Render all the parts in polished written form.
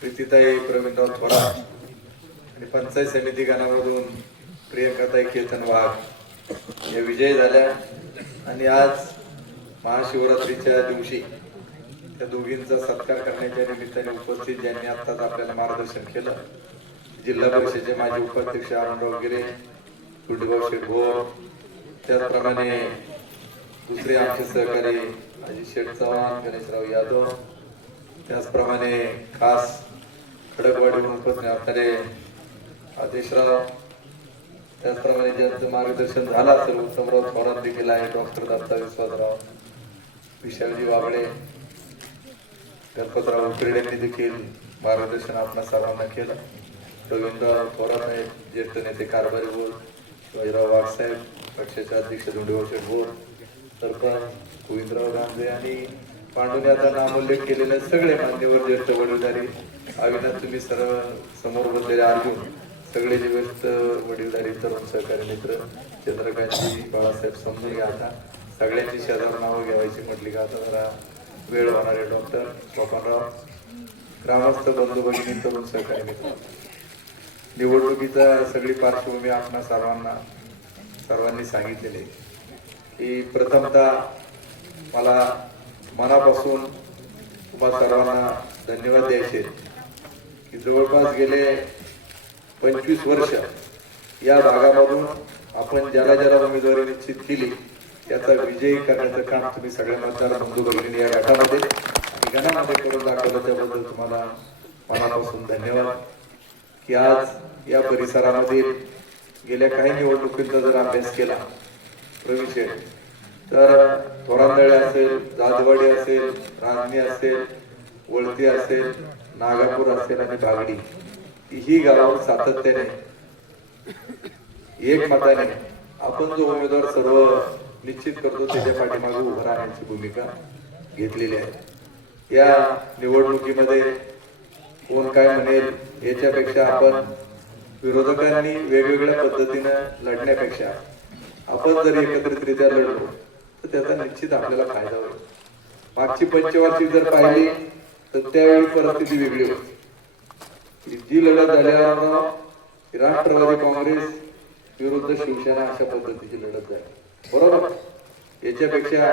प्रीतीताई प्रवीणराव थोडा आणि पंचायत समिती गणामधून प्रियंकाताई केतन वाघ या विजयी झाल्या। आणि आज महाशिवरात्रीच्या दिवशी त्या दोघींचा सत्कार करण्याच्या निमित्ताने उपस्थित ज्यांनी आत्ताच आपल्याला मार्गदर्शन केलं, जिल्हा परिषदेचे माजी उपाध्यक्ष अरुणराव गिरे, गुडगाव शेठभोर, त्याचप्रमाणे दुसरे आमचे सहकारी अजित शेठ चव्हाण, गणेशराव यादव, त्याचप्रमाणे खास खडकवाडीहून उपस्थित असणारे आदेशराव, त्याचप्रमाणे ज्यांचं मार्गदर्शन झालं असेल उत्तमराव थोरात देखील आहे, डॉक्टर दत्ता विश्वासराव, विशालजी वाबळे, गणपतराव उकरडेंनी देखील मार्गदर्शन आपल्या सर्वांना केलं। प्रवीणराव थोरात आहेत, ज्येष्ठ नेते कारभारी बोल, शिवाजीराव वाघसाहेब, पक्षाचे अध्यक्ष धोंडीभाऊ शेठभोर, सरपंच गोविंदराव गांजे आणि पांडुने आता नामोल्लेख केलेले सगळे मान्यवर ज्येष्ठ वडीलधारी, अविनाश तुम्ही सर्व समोर बसलेले अर्जुन, सगळे ज्येष्ठ वडीलधारी तरुण सहकारी मित्र, चंद्रकांतजी बाळासाहेब समजून घ्या। आता सगळ्यांची शेजार नावं घ्यावायची म्हटली का आता जरा वेळ होणारे डॉक्टर स्वपनराव, ग्रामस्थ बंधू भगिनी, तरुण सहकारी मित्र, निवडणुकीचा सगळी पार्श्वभूमी आपणा सर्वांनी सांगितलेली की प्रथमतः मला मनापासून तुम्हा सर्वांना धन्यवाद द्यायचे की जवळपास गेले 25 वर्ष या भागामधून आपण ज्याला ज्याला उमेदवारी निश्चित केली त्याचा विजयी करण्याचं काम तुम्ही सगळ्या मतदार बंधू भगिनी या गटामध्ये आणि गणामध्ये करून दाखवलं, त्याबद्दल तुम्हाला मनापासून धन्यवाद। की आज या परिसरामध्ये गेल्या काही निवडणुकींचा जर अभ्यास केला प्रवीण, तर थोरांदळे असेल, जाधववाडी असेल, रांजणी असेल, वळती असेल, नागापूर असेल आणि बागडी ही गावावर सातत्याने एक मताने आपण जो उमेदवार सर्व निश्चित करतो त्याच्या पाठीमागे उभं राहण्याची भूमिका घेतलेली आहे। या निवडणुकीमध्ये कोण काय म्हणेल याच्यापेक्षा आपण विरोधकांनी वेगवेगळ्या पद्धतीनं लढण्यापेक्षा आपण जर एकत्रितरित्या लढलो तर त्याचा निश्चित आपल्याला फायदा होईल। मागची पंचवार्षिक जर पाहिली तर त्यावेळी परिस्थिती वेगळी होती। जी लढत झाल्यावर राष्ट्रवादी काँग्रेस विरुद्ध शिवसेना अशा पद्धतीची लढत झाली, बरोबर। याच्यापेक्षा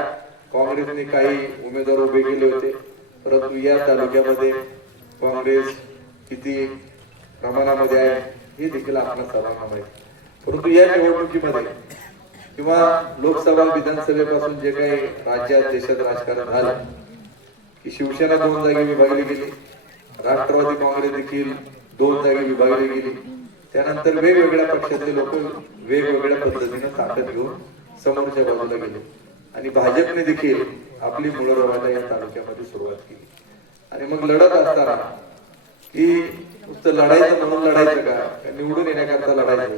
काँग्रेसने काही उमेदवार उभे केले होते, परंतु या तालुक्यामध्ये काँग्रेस किती प्रमाणामध्ये आहे हे देखील आपल्याला सर्वांना माहिती। परंतु या निवडणुकीमध्ये किंवा लोकसभा विधानसभेपासून जे काही राज्यात देशात राजकारण झालं की शिवसेना 2 जागी विभागली गेली, राष्ट्रवादी काँग्रेस देखील 2 जागी विभागली गेली, त्यानंतर वेगवेगळ्या पक्षातले लोक वेगवेगळ्या पद्धतीने ताकद घेऊन समोरच्या बाजूला गेले आणि भाजपने देखील आपली मुळं रोवायला या तालुक्यामध्ये सुरुवात केली। आणि मग लढत असताना की नुसतं लढायचं म्हणून लढायचं का निवडून येण्याकरता लढायचं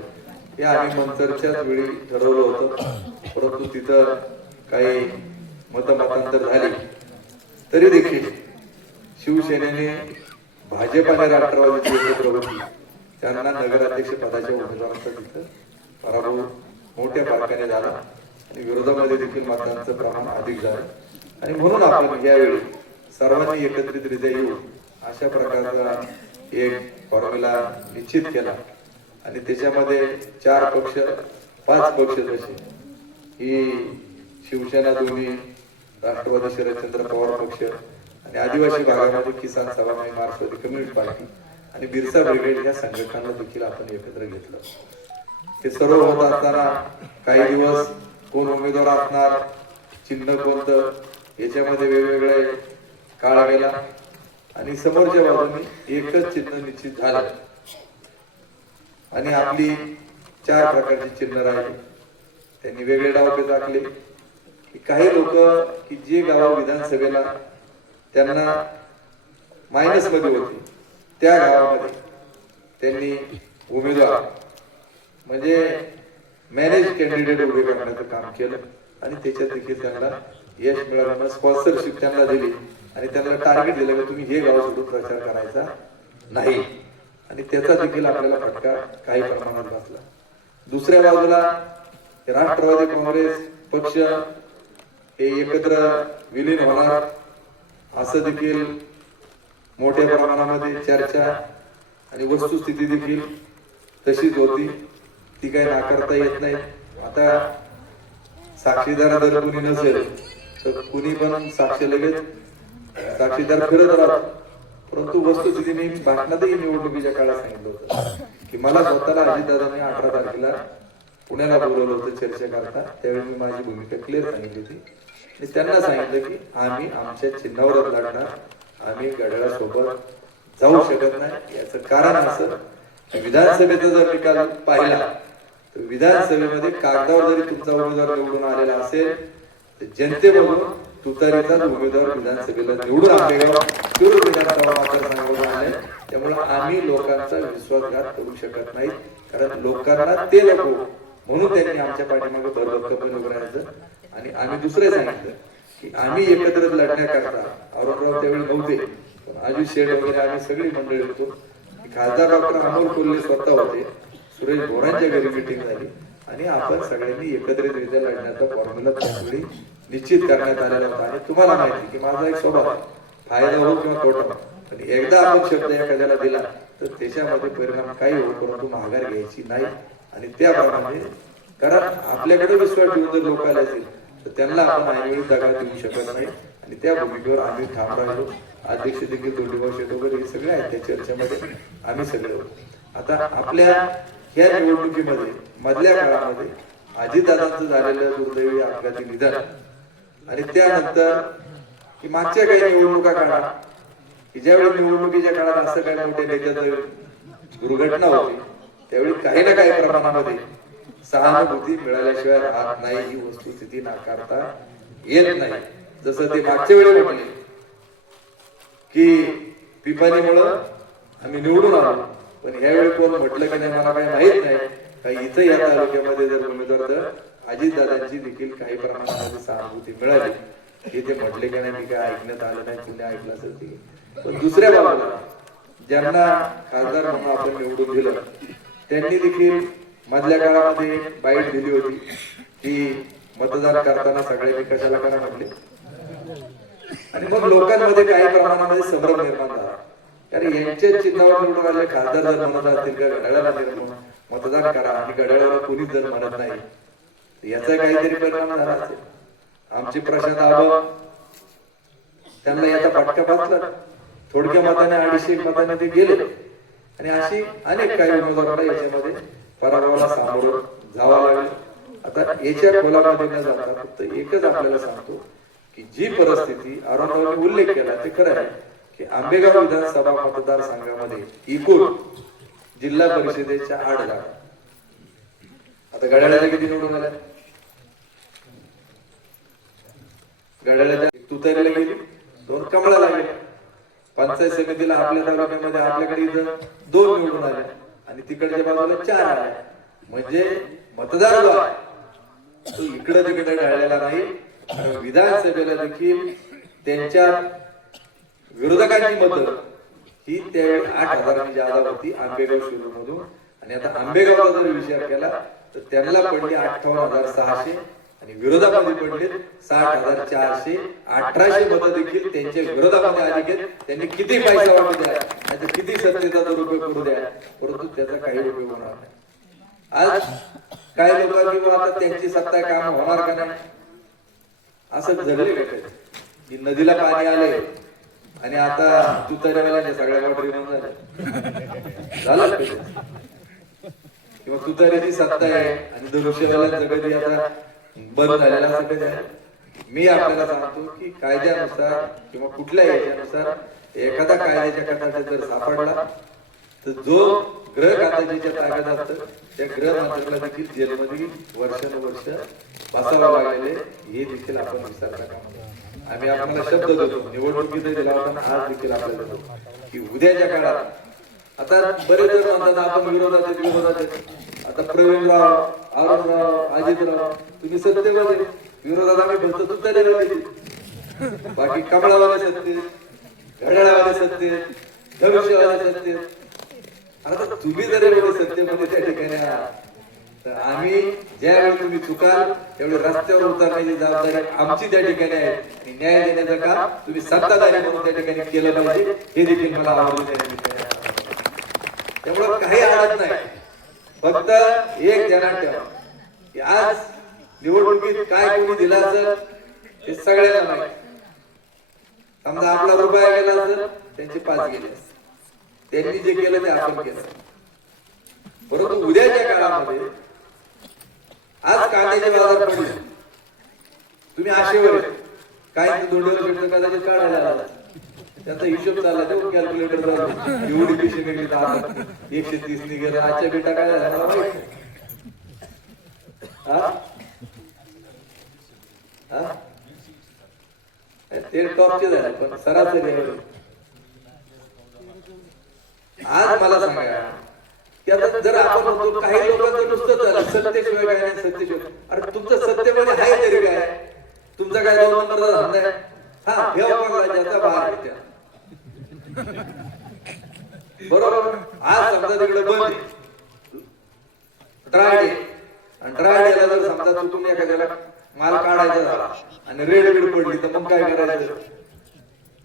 हे आम्ही मंचरच्याच वेळी ठरवलं होतं, परंतु तिथं काही मतमतांतर झाली तरी देखील शिवसेनेने भाजप आणि राष्ट्रवादीची एकत्र होती, त्यांना नगराध्यक्ष पदाच्या उमेदवारांचा तिथं पराभव मोठ्या फरकाने झाला आणि विरोधामध्ये देखील मतदानाचं प्रमाण अधिक झालं। आणि म्हणून आपण यावेळी सर्वांनी एकत्रितरित्या येऊ अशा प्रकारचा एक फॉर्म्युला निश्चित केला आणि त्याच्यामध्ये 4 पक्ष 5 पक्ष जसे ही शिवसेना, दोन्ही राष्ट्रवादी शरदचंद्र पवार पक्ष आणि आदिवासी भागामध्ये किसान सभा, मार्क्सवादी कम्युनिस्ट पार्टी आणि बिरसा ब्रिगेड या संघटनांना देखील आपण एकत्र घेतलं। हे सर्व होत असताना काही दिवस कोण उमेदवार असणार, चिन्ह कोणतं याच्यामध्ये वेगवेगळे काळ गेला आणि समोरच्या बाजूने एकच चिन्ह निश्चित झालं आणि आपली 4 प्रकारची चिन्ह राहिली। त्यांनी वेगळे डाव टाकले की काही लोक की जे गाव विधानसभेला त्यांना मायनस मध्ये होते त्या गावामध्ये त्यांनी उमेदवार म्हणजे मॅनेज कॅन्डिडेट उभे करण्याचं काम केलं आणि त्याच्यात देखील त्यांना यश मिळालं। स्पॉन्सरशिप त्यांना दिली आणि त्यांना टार्गेट दिलं की तुम्ही हे गाव सोडून प्रचार करायचा नाही आणि त्याचा देखील आपल्याला फटका काही प्रमाणात बसला। दुसऱ्या बाजूला राष्ट्रवादी काँग्रेस पक्ष हे एकत्र विलीन होणार असं देखील मोठ्या प्रमाणामध्ये चर्चा आणि वस्तुस्थिती देखील तशीच होती, ती काही नाकारता येत नाही. आता साक्षीदार जर कुणी नसेल तर कुणी पण साक्ष लगेच साक्षीदार फिरत राहतो. परंतु वस्तुस्थिती मी भाषणातही निवडणुकीच्या काळात सांगितलं होतं की मला स्वतःला अजितदादांनी 18 तारखेला पुण्याला बोलवलं होतं चर्चा करता. त्यावेळी मी माझी भूमिका क्लिअर सांगितली होती आणि त्यांना सांगितलं की आम्ही आमच्या चिन्हावरच लढणार, आम्ही घड्याळासोबत जाऊ शकत नाही. याचं कारण असं की विधानसभेचा जर निकाल पाहिला तर विधानसभेमध्ये कागदावर जरी तुमचा उमेदवार निवडून आलेला असेल तर जनतेमधून तुतारीचाच उमेदवार विधानसभेला निवडून आंबेगाव शिरूर विधानसभा मतदारसंघातून आले. त्यामुळे आम्ही लोकांचा विश्वासघात करू शकत नाही, कारण लोकांना ते नको म्हणून त्यांनी आमच्या पाठीमागे भरभक्कम उभं राहायचं. आणि आम्ही दुसरे सांगितलं की आम्ही एकत्र लढण्याकरता औरंगाबाद त्यावेळी नव्हते, पण आजू शेठ वगैरे आम्ही सगळी मंडळी होतो. खासदार डॉक्टर अमोल कोल्हे स्वतः होते, सुरेश भोरांच्या घरी मिटिंग झाली आणि आपण सगळ्यांनी एकत्रितरित्या लढण्याचा फॉर्म्युला त्यावेळी निश्चित करण्यात आलेला होता. आणि तुम्हाला माहिती की माझा एक स्वभाव फायदा हो किंवा तोटा, पण एकदा आपण शब्द एखाद्याला दिला तर त्याच्यामध्ये परिणाम काही हो, परंतु माघार घ्यायची नाही. आणि त्याप्रमाणे कारण आपल्याकडे विश्वास ठेवून जर लोक आले असेल तर त्यांना आपण ऐनवेळी दगा देऊ शकत नाही. आणि त्या भूमिकेवर आम्ही ठाम राहिलो. अध्यक्ष देखील दोंडीभाऊ शेट वगैरे हे सगळे आहेत त्या चर्चेमध्ये, आम्ही सगळे होतो. आता आपल्या ह्या निवडणुकीमध्ये मधल्या काळामध्ये अजितदादांचं झालेलं दुर्दैवी अपघाती निधन आणि त्यानंतर की मागच्या काही निवडणुका काळात की ज्यावेळी निवडणुकीच्या काळात असं काही मोठ्या नेत्याचं दुर्घटना होती त्यावेळी काही ना काही प्रमाणामध्ये सहानुभूती मिळाल्याशिवाय राहत नाही. ही वस्तुस्थिती नाकारता येत नाही. जसं ते मागच्या वेळी म्हटले की पिपाणीमुळं आम्ही निवडून आलो, पण ह्यावेळी कोण म्हटलं की नाही मला काही माहित नाही काही इथं या तालुक्यामध्ये जर उमेदवार तर अजितदादांची देखील काही प्रमाणामध्ये सहानुभूती मिळाली हे ते म्हटले की नाही मी काय ऐकण्यात आलं नाही, कुणी ऐकलं असेल ते. पण दुसऱ्या बाजूला ज्यांना खासदार म्हणून आपण निवडून दिलं त्यांनी देखील मधल्या काळामध्ये बाईट दिली होती की मतदान करताना सगळ्यांनी कशाला करा म्हटले. आणि मग लोकांमध्ये काही प्रमाणामध्ये संभ्रम निर्माण झाला, कारण यांच्या चिन्हावर निवडून आलेले खासदार जर म्हणत असतील का घड्याळाला मतदान करा आणि घड्याळाला कोणीच जर म्हणत नाही याचा काहीतरी परिणाम झाला असेल. आमचे प्रशांत आबा त्यांना याचा फटका बसला, थोडक्या मताने 250 मताने ते गेले आणि अशी अनेक काही उमेदवारांना याच्यामध्ये पराभवाला सामोरं जावं लागलं. आता याच्या खोलामध्ये न जाता फक्त एकच आपल्याला सांगतो की जी परिस्थिती औरंगाबादने उल्लेख केला ते खरं आहे की आंबेगाव विधानसभा मतदारसंघामध्ये एकूण जिल्हा परिषदेच्या 8 जागा, आता घड्याळाला किती निवडून आल्या? घड्याळाच्या तुतारीला गेली, 2 कमळाला गेली. पंचायत समितीला आपल्या तालुक्यामध्ये आपल्याकडे इथं 2 निवडून आले आणि तिकडच्या बाजूला 4 आले. म्हणजे मतदार जो आहे तो इकडे तिकडे घड्याळाला नाही. विधानसभेला देखील त्यांच्या विरोधकांची मतं ही त्यावेळी 8,000 जादा होती आंबेगाव शिरूर मधून. आणि आता आंबेगावचा जर विचार केला तर त्यांना पडली 58,600 आणि विरोधामध्ये पडले 60,400. 1800 मतं देखील त्यांच्या विरोधामध्ये आली गेली. त्यांनी किती पैसा वाटू द्या नाही तर किती सत्तेचा दुरुपयोग करू द्या, परंतु त्याचा काही उपयोग होणार नाही. आज काही लोक किंवा आता त्यांची सत्ता काम होणार का नाही असं झाले की नदीला पाणी आले आणि आता तुतारीवाल्याने सगळ्या गाठी झालं किंवा तुतारीची सत्ता आहे आणि धनुष्यवाल्यांचं कधी आता बंद झालेला असं कधी आहे. मी आपल्याला सांगतो की कायद्यानुसार किंवा कुठल्या याच्यानुसार एखादा कायद्याच्या कटात जर सापडला तर जो ग्रह कायद्याच्या ताब्यात असतं त्या गृह मंत्र्याला देखील जेलमध्ये वर्षानुवर्ष बसावं लागलेले हे देखील आपण विसरता कामा. आम्ही आपल्याला शब्द देतो निवडणुकीत दिला होता, आज देखील आपल्याला देतो की उद्याच्या काळात आता बरेच जण म्हणतात आपण विरोधात आता प्रवीणराव, अरुणराव, अजितराव तुम्ही सत्तेमध्ये विरोधात आम्ही फक्त तुतारीला बाकी कमळावाले सत्तेत, घड्याळावाले सत्तेत, धनुष्यवाले सत्तेत. आता तुम्ही जर एवढे सत्तेमध्ये त्या ठिकाणी तर आम्ही ज्यावेळी तुम्ही चुकाल त्यावेळी रस्त्यावर उतरण्याची जबाबदारी आमची त्या ठिकाणी आहे आणि न्याय देण्याचं काम तुम्ही सत्ताधारी म्हणून त्या ठिकाणी केलं पाहिजे हे देखील मला आवडलं. त्यामुळे काही अडत नाही. फक्त एक ध्यानात ठेवा की आज निवडणुकीत काय कोणी दिला असेल हे सगळ्यांना माहिती. समजा आपला रुपया गेला असेल त्यांचे 5 गेले, त्यांनी जे केलं ते आपण केलं. परंतु उद्याच्या काळामध्ये आज कांद्याचे बाजार पडले, तुम्ही आशेवर काय दोंडेवर शेवट कदाचित काढायला आला, त्याचा हिशोब चालला तेव्हा कॅल्क्युलेटर एवढी पैसे निघली तर आता 130 निघेल. आजच्या बेटा काय झाला माहिती? ते टॉपचे झाले पण सरासरी आज मला सांगा की आता जर आपण म्हणतो काही लोकांचं नुसतं झालं सत्तेशिवाय काय नाही, सत्तेशिवाय. अरे तुमचं सत्तेमध्ये आहे तरी काय? तुमचा काय 2 नंबरचा धंदा आहे? हा ठेव बघला ज्याचा बाहेर त्या बरोबर. आज समजा तिकडे बंद ड्राय डे आणि ड्राय डेला जर समजा चुकून एखाद्याला माल काढायचा झाला आणि रेड बीड पडली तर मग काय करायचं?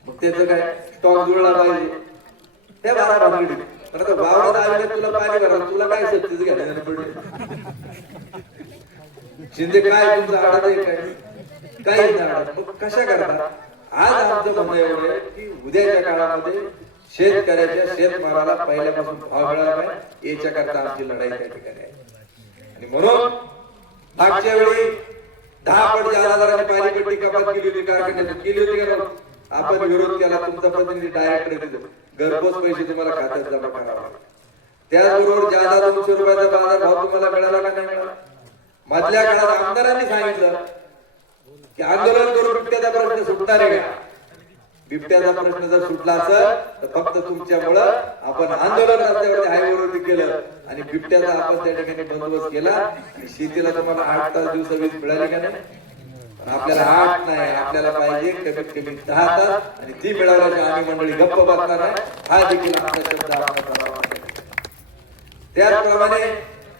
मग त्याचं काय स्टॉक जुळला पाहिजे त्या बारा भानगडी. पण आता वावरात आले तुला पाणी भरायला तुला काय सत्तेच घ्यायला पडले? शिंदे काय तुमचं आडत आहे काय? काही नाही. मग कशा करता? आज आमचं म्हणणं एवढं आहे की उद्याच्या काळामध्ये शेतकऱ्याच्या शेतमालाला पहिल्यापासून भाव मिळाला पाहिजे याच्या करता आमची लढाई त्या ठिकाणी आहे. आणि म्हणून मागच्या वेळी 10 पट जहाजाने पाणीपट्टी कपात केली होती, कारखान्यात केली होती का? आपण विरोध केला. तुमचा प्रतिनिधी डायरेक्टर दिले घरपोच पैसे तुम्हाला खात्यात जमा करावा. त्याचबरोबर ज्यादा 200 रुपयाचा बाजार भाव तुम्हाला मिळाला का नाही मिळाला? मधल्या काळात आमदारांनी सांगितलं की आंदोलन करून बिबट्याचा प्रश्न सुटणार आहे का? बिबट्याचा प्रश्न जर सुटला असेल तर फक्त तुमच्यामुळं आपण आंदोलन रस्त्यावरती हायवेवरती केलं आणि बिबट्याचा आपण त्या ठिकाणी बंदोबस्त केला आणि शेतीला तुम्हाला 8 तास दिवसा वीज मिळाली का नाही? आपल्याला 8 नाही, आपल्याला पाहिजे कमीत कमी 10 तास आणि ती मिळवल्याच्या आम्ही मंडळी गप्प बसणार नाही. हा देखील आमचा शब्द. त्याचप्रमाणे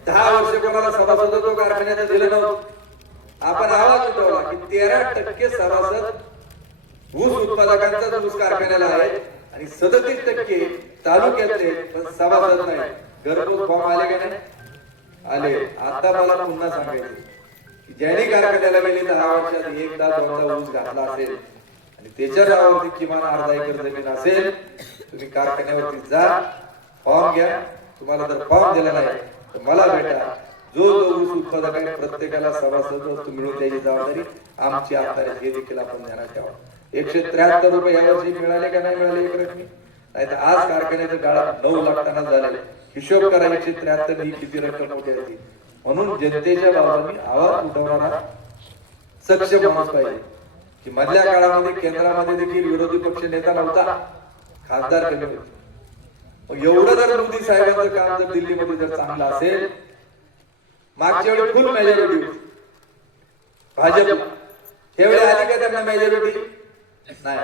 10 वर्ष कोणाला सभासद होतो कारखान्यात दिलं नव्हतं. आपण आवाज उठवला की 13% सभासद ऊस उत्पादकांचा ऊस कारखान्याला आहे आणि 37% तालुक्यातले पण सभासद नाही. घरपोच फॉर्म आले का नाही? आले. आता मला पुन्हा सांगायचं की ज्यांनी कारखान्याला गेली 10 वर्षात एकदा 2दा ऊस घातला असेल आणि त्याच्या नावावरती किमान अर्धा एकर जमीन असेल, तुम्ही कारखान्यावरती जा, फॉर्म घ्या. तुम्हाला जर फॉर्म दिला नाही तर मला भेटा. जो ऊस उत्पादक आहे प्रत्येकाला सभासद वस्तू मिळून द्यायची जबाबदारी आमची आता हे देखील आपण ध्यानात ठेवा. 173 रुपये यावर्षी मिळाले का नाही मिळाले एक रकमी? नाही तर आज कारखान्याच्या काळात 9 लाख टन झाले. हिशोब करा 173 ही किती रक्कम होती होती. म्हणून जनतेच्या बाजूने आवाज उठवणारा सक्षम माणूस पाहिजे की मधल्या काळामध्ये केंद्रामध्ये देखील विरोधी पक्ष नेता नव्हता, खासदार कमी होते. मग एवढं जर मोदी साहेबांचं काम जर दिल्लीमध्ये जर चांगलं असेल, मागच्या वेळी फुल मेजॉरिटी होती भाजप, त्यावेळी आली का त्यांना मेजॉरिटी? नाही.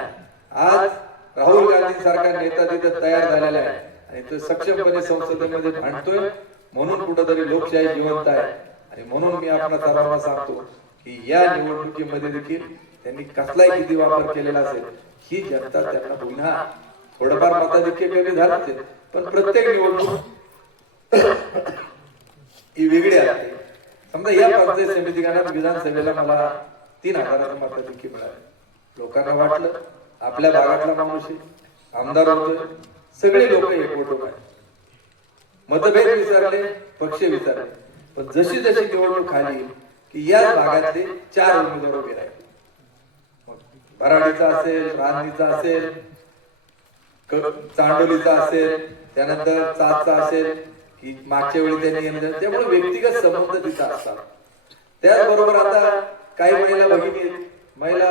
आज राहुल गांधी सारखा नेता तिथे तयार झालेला आहे आणि तो सक्षमपणे संसदेमध्ये भांडतोय. म्हणून कुठेतरी लोकशाही जिवंत आहे आणि म्हणून मी आपल्या सर्वांना सांगतो की या निवडणुकीमध्ये देखील त्यांनी कसलाही किती वापर केलेला असेल ही जनता त्यांना पुन्हा थोडंफार मताधिक्य कमी झालं असेल पण प्रत्येक निवडणूक ही वेगळी असते. समजा या पंचायत समिती गणात विधानसभेला मला 3000 मताधिक्य मिळाले. लोकांना वाटलं आपल्या भागातला माणूस आमदार होतोय, सगळे लोक एकवट होत. मतभेद विचारले, पक्ष विचारले, पण जशी जशी निवडणूक आली की या भागातले 4 उमेदवार उभे राहिले. मग बराडीचा असेल, रांजणीचा असेल, चांडोलीचा असेल, त्यानंतर चाचा असेल की मागच्या वेळी त्यांनी येणं, त्यामुळे व्यक्तिगत संबंध तिथं असतात. त्याचबरोबर आता काही महिला भगिनी, महिला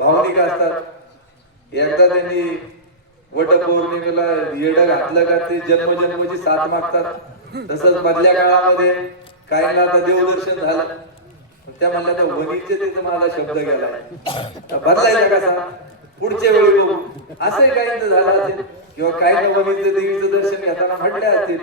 भावनिका असतात. एकदा त्यांनी वटपौर्णिमेला येडं घातलं का ते जन्मजन्माची साथ मागतात. तसंच मधल्या काळामध्ये काहींना आता देवदर्शन झालं, त्या म्हणल्या तर वणीचे तिथं मला शब्द गेलाय, बदलायचा कसा पुढच्या वेळी बघू, असंही काही झालं असेल किंवा काही वणीचे देवीचं दर्शन घेताना म्हटले असतील.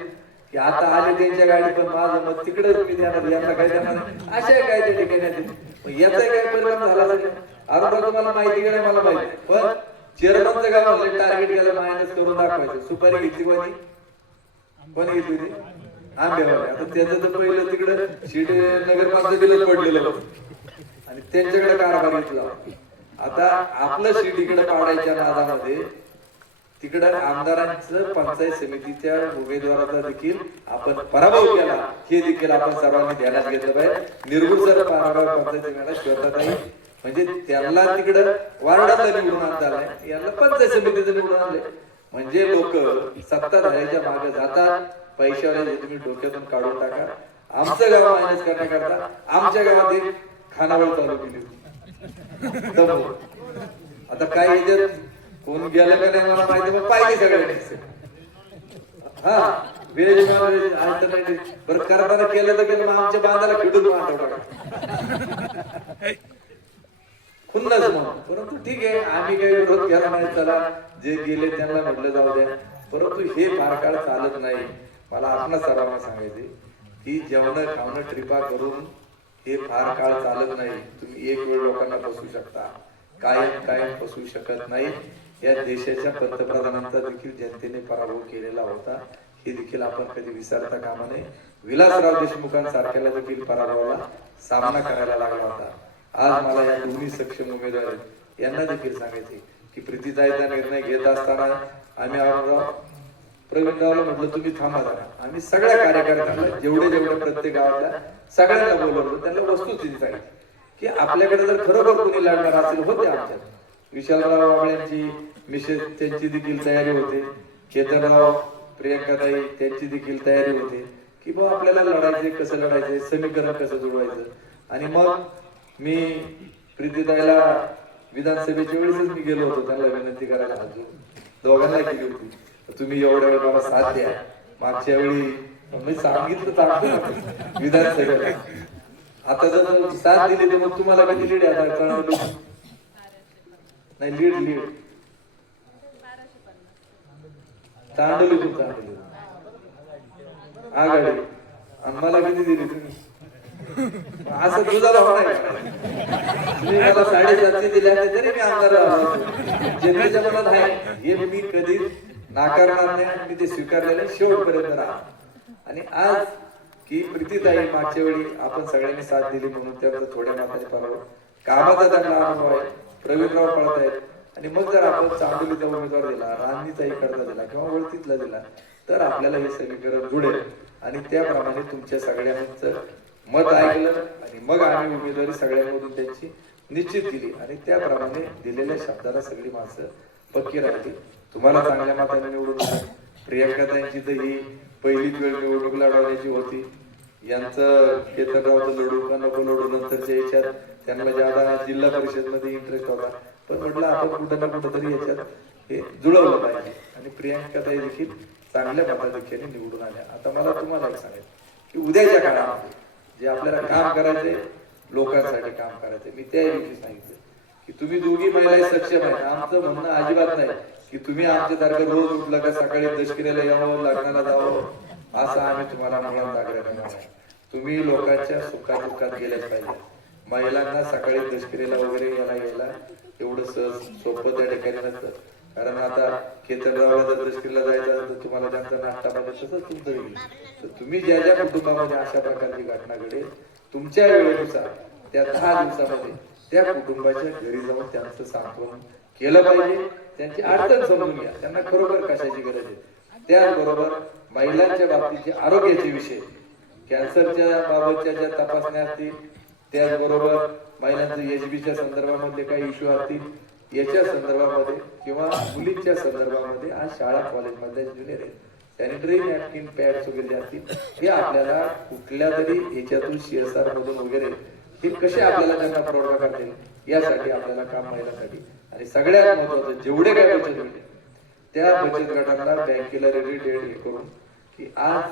की आता आले त्यांच्या गाडी पण माझं मत तिकडेच मी देणार, यांना काय देणार अशा काय त्या ठिकाणी याचा काय परिणाम झाला असेल. अरे तुम्हाला माहिती का नाही मला माहिती, पण चेअरमनचं काय म्हणलं टार्गेट केलं मायनस करून दाखवायचं. सुपारी घेतली कोणी कोणी घेतली होती आंबेवाले. आता त्याचं तर पहिलं तिकडं सीट नगरपालिकेला पडलेलं होतं आणि त्यांच्याकडे कारभार घेतला. आता आपलं सीट इकडे पाडायच्या नादामध्ये तिकडं आमदारांचं पंचायत समितीच्या उमेदवाराचा देखील आपण पराभव केला, हे देखील आपण सर्वांनी ध्यानात घेतलं पाहिजे. निर्गुण पराभव पंचायत समितीला श्वेता ताई म्हणजे त्यांना तिकडं वार्डाला निवडून आणता आलंय, यांना पंचायत समितीचं निवडून आणले. म्हणजे लोक सत्ताधाऱ्याच्या मागे जातात, पैशावाले तुम्ही डोक्यातून काढून टाका. आमचं गाव मायनस करण्याकरता आमच्या गावात एक खानावळ चालू केली होती. आता काय याच्यात कोण गेलं का नाही मला माहिती, मग पाहिजे सगळ्यांनी. हा व्हेज नॉन व्हेज अल्टरनेटिव्ह बरं करताना केलं तर केलं, मग आमच्या बांधाला खिडून मांडव खुन्नस म्हणून. परंतु ठीक आहे, आम्ही काही विरोध केला नाही, चला जे गेले त्यांना म्हटलं जाऊ द्या. परंतु हे फार काळ चालत नाही. मला आपण सर्वांना सांगायचे की जेवण खावणं ट्रिपा करून हे फार काळ चालत नाही. तुम्ही एक वेळ लोकांना फसवू शकता, कायम फसवू शकत नाही. या देशाच्या पंतप्रधानांचा देखील जनतेने पराभव केलेला होता, हे देखील आपण कधी विसरता कामा नये. विलासराव देशमुखांसारख्याला देखील पराभवाला सामना करायला लागला होता. आज मला या दोन्ही सक्षम उमेदवार यांना देखील सांगायचे की प्रीतीताईचा निर्णय घेत असताना आम्ही प्रवीणरावला म्हटलं तुम्ही थांबा जरा. आम्ही सगळ्या कार्यकर्त्यांना जेवढे प्रत्येक गावातल्या सगळ्यांना बोलवलं, त्यांना वस्तुस्थिती सांगितली की आपल्याकडे जर खरोखर कोणी लढणार असेल होते आमच्यात. विशालराव वाबळ्यांची मिसेस त्यांची देखील तयारी होते, केतनराव प्रियंकाताई त्यांची देखील तयारी होते की बाबा आपल्याला लढायचे, कसं लढायचे, समीकरण कसं जुळवायचं. आणि मग मी प्रीतीताईला विधानसभेच्या वेळेसच मी गेलो होतो त्यांना विनंती करायला, अजून दोघांना केली होती तुम्ही एवढ्या वेळ मला साथ द्या. मागच्या वेळी मी सांगितलं चांगलं विधानसभेला, आता जर साथ दिली तर मग तुम्हाला कधी लीड आता कळवलं नाही. लीड तांडवली तुमचा आघाडी आम्हाला किती दिली तुम्ही? असं तुझा भाव नाही. तुम्ही मला 7.5 दिल्या तरी मी आमदार जनतेच्या मनात आहे हे मी कधी नाकारणार नाही. मी ते स्वीकारलेलं शेवटपर्यंत राहा. आणि आज की प्रीतीताई मागच्या वेळी आपण सगळ्यांनी साथ दिली म्हणून त्यांचं थोड्या माताने पराभव, कामाचा त्यांना अनुभव आहे, प्रवीणराव पळत आहेत. आणि मग जर आपण चांदोलीचा उमेदवार दिला, राणीचा इकडचा दिला किंवा वळतीतला दिला तर आपल्याला हे समीकरण जुळेल. आणि त्याप्रमाणे तुमच्या सगळ्यांचं मत ऐकलं आणि मग आम्ही उमेदवारी सगळ्यांमधून त्यांची निश्चित केली आणि त्याप्रमाणे दिलेल्या शब्दाला सगळी माणसं पक्की राहिली. तुम्हाला चांगल्या मताने निवडून प्रियंकाताईंची तर ही पहिलीच वेळ निवडणूक लढवण्याची होती. यांचं केतनरावचं लढू का नको लढू नंतरच्या याच्यात त्यांना ज्यादा जिल्हा परिषद मध्ये इंटरेस्ट होता, पण म्हटलं आपण कुठं ना कुठं तरी याच्यात हे जुळवलं पाहिजे. आणि प्रियंकाताई देखील चांगल्या मताधिक्याने निवडून आल्या. आता मला तुम्हाला एक सांगायचं की उद्याच्या काळामध्ये जे आपल्याला काम करायचे, लोकांसाठी काम करायचे, मी त्या दिवशी सांगितलं की तुम्ही दोघी महिला सक्षम आहेत. आमचं म्हणणं अजिबात नाही की तुम्ही आमच्यासारखं रोज उठलं का सकाळी दशकिऱ्याला यावं, लग्नाला जावं, असं आम्ही तुम्हाला मुलांना आग्रह करणार नाही. तुम्ही लोकांच्या सुखात दुःखात गेल्याच पाहिजे. महिलांना सकाळी दशकिऱ्याला वगैरे यायला एवढं सहज सोपं त्या ठिकाणी नसतं. कारण आता केतनरावला जर दशकिरीला जायचं तर तुम्हाला त्यांचा नाश्ता पाहिजे तसंच तुमचं येईल. तर तुम्ही ज्या ज्या कुटुंबामध्ये अशा प्रकारची घटना घडेल तुमच्या वेळेनुसार त्या 10 दिवसामध्ये त्या कुटुंबाच्या घरी जाऊन त्यांचं सांत्वन केलं पाहिजे. त्यांची अडचण समजून घ्या, त्यांना खरोखर कशाची गरज आहे. त्याचबरोबर महिलांच्या बाबतीचे आरोग्याचे विषय, कॅन्सरच्या बाबतच्या ज्या तपासण्या असतील, त्याचबरोबर महिलांचं एचबीच्या संदर्भामध्ये काही इश्यू असतील, याच्या संदर्भामध्ये किंवा मुलींच्या संदर्भामध्ये आज शाळा कॉलेजमध्ये ज्युनियर सॅनिटरी नॅपकिन पॅड्स वगैरे असतील, हे आपल्याला कुठल्या तरी याच्यातून CSR मधून वगैरे हे कसे आपल्याला त्यांना पुरवठा करता येईल यासाठी आपल्याला काम महिलांसाठी. आणि सगळ्यात महत्वाचं जेवढे काय बचत होते त्या बचत गटांना बँकेला रेडी हे करून की आज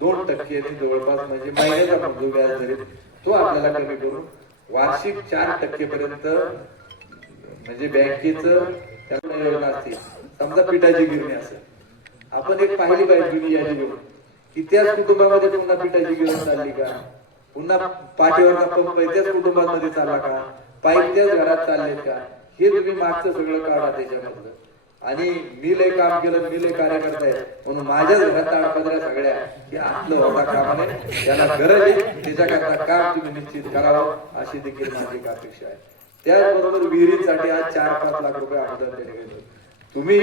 2% जवळपास म्हणजे महिन्याचा जो व्याज धरेल तो आपल्याला कमी करून वार्षिक 4% पर्यंत म्हणजे बँकेचं त्याला योजना असते. समजा पिठाची गिरणी असेल, आपण एक पाहिली पाहिजे जुनी यादी घेऊन की त्याच कुटुंबामध्ये पुन्हा पिठाची गिरण चालली का, पुन्हा पाठीवरचा पंप आहे त्याच कुटुंबामध्ये चालला का, पाईप त्याच घरात चाललेत का, हे तुम्ही मागचं सगळं काढा त्याच्यामधलं. आणि मी लय काम केलं, मी लय कार्यकर्ता आहे म्हणून माझ्याच घरात ताडपत्र्या सगळ्या हे आपलं होता कामा नये. त्याला गरज आहे त्याच्याकरता काम तुम्ही निश्चित करावं अशी देखील माझी एक अपेक्षा आहे. त्याचबरोबर विहिरींसाठी आज 4-5 लाख रुपये अनुदान दिले गेले. तुम्ही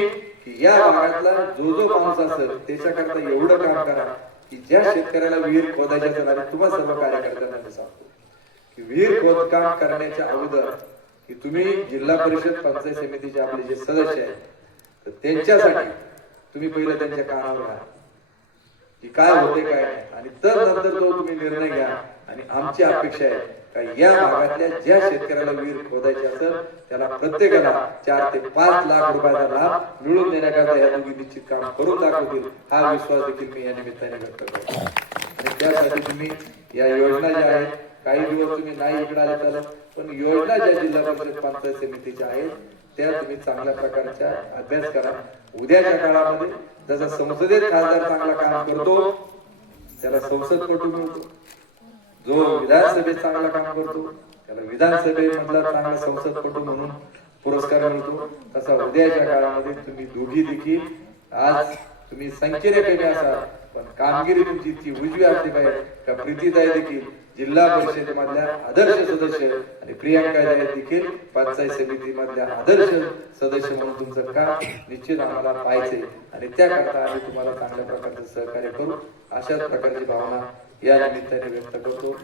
या भागातला जो माणूस असेल त्याच्याकरता एवढं काम करा की ज्या शेतकऱ्याला विहीर खोदायची असेल, आणि तुम्हाला सर्व कार्यकर्त्यांना मी सांगतो की विहीर खोदकाम करण्याच्या अगोदर की तुम्ही जिल्हा परिषद पंचायत समितीचे आपले जे सदस्य आहेत तर त्यांच्यासाठी तुम्ही पहिलं त्यांच्या कानावर घ्या की काय होते काय नाही, आणि तर नंतर तो तुम्ही निर्णय घ्या. आणि आमची अपेक्षा आहे का या भागातल्या ज्या शेतकऱ्याला विहीर खोदायची असेल त्याला प्रत्येकाला 4 ते 5 लाख रुपयाचा लाभ मिळवून देण्याकरता या दोघी निश्चित काम करून दाखवतील हा विश्वास देखील मी या निमित्ताने व्यक्त करतो. आणि त्यासाठी तुम्ही या योजना ज्या आहेत, काही दिवस तुम्ही नाही इकडे आले तर, पण योजना ज्या जिल्हा परिषद पंचायत समितीच्या आहेत त्या तुम्ही चांगल्या प्रकारच्या अभ्यास करा. उद्याच्या काळामध्ये जसा संसदेत खासदार चांगला काम करतो त्याला संसदपटू मिळतो, जो विधानसभेत चांगला काम करतो त्याला विधानसभेमधला चांगला संसदपटू म्हणून पुरस्कार मिळतो. तसा उद्याच्या काळामध्ये तुम्ही दोघी देखील आज तुम्ही संख्येने कमी असाल पण कामगिरी तुमची इतकी उजवी असली पाहिजे का प्रीतीताई देखील जिल्हा परिषदेमधल्या आदर्श सदस्य आणि प्रियांका देखील पंचायत समितीमधल्या आदर्श सदस्य म्हणून तुमचं काम निश्चित आम्हाला पाहिजे. आणि त्याकरता आम्ही तुम्हाला चांगल्या प्रकारचं सहकार्य करू अशाच प्रकारची भावना या निमित्ताने व्यक्त करतो.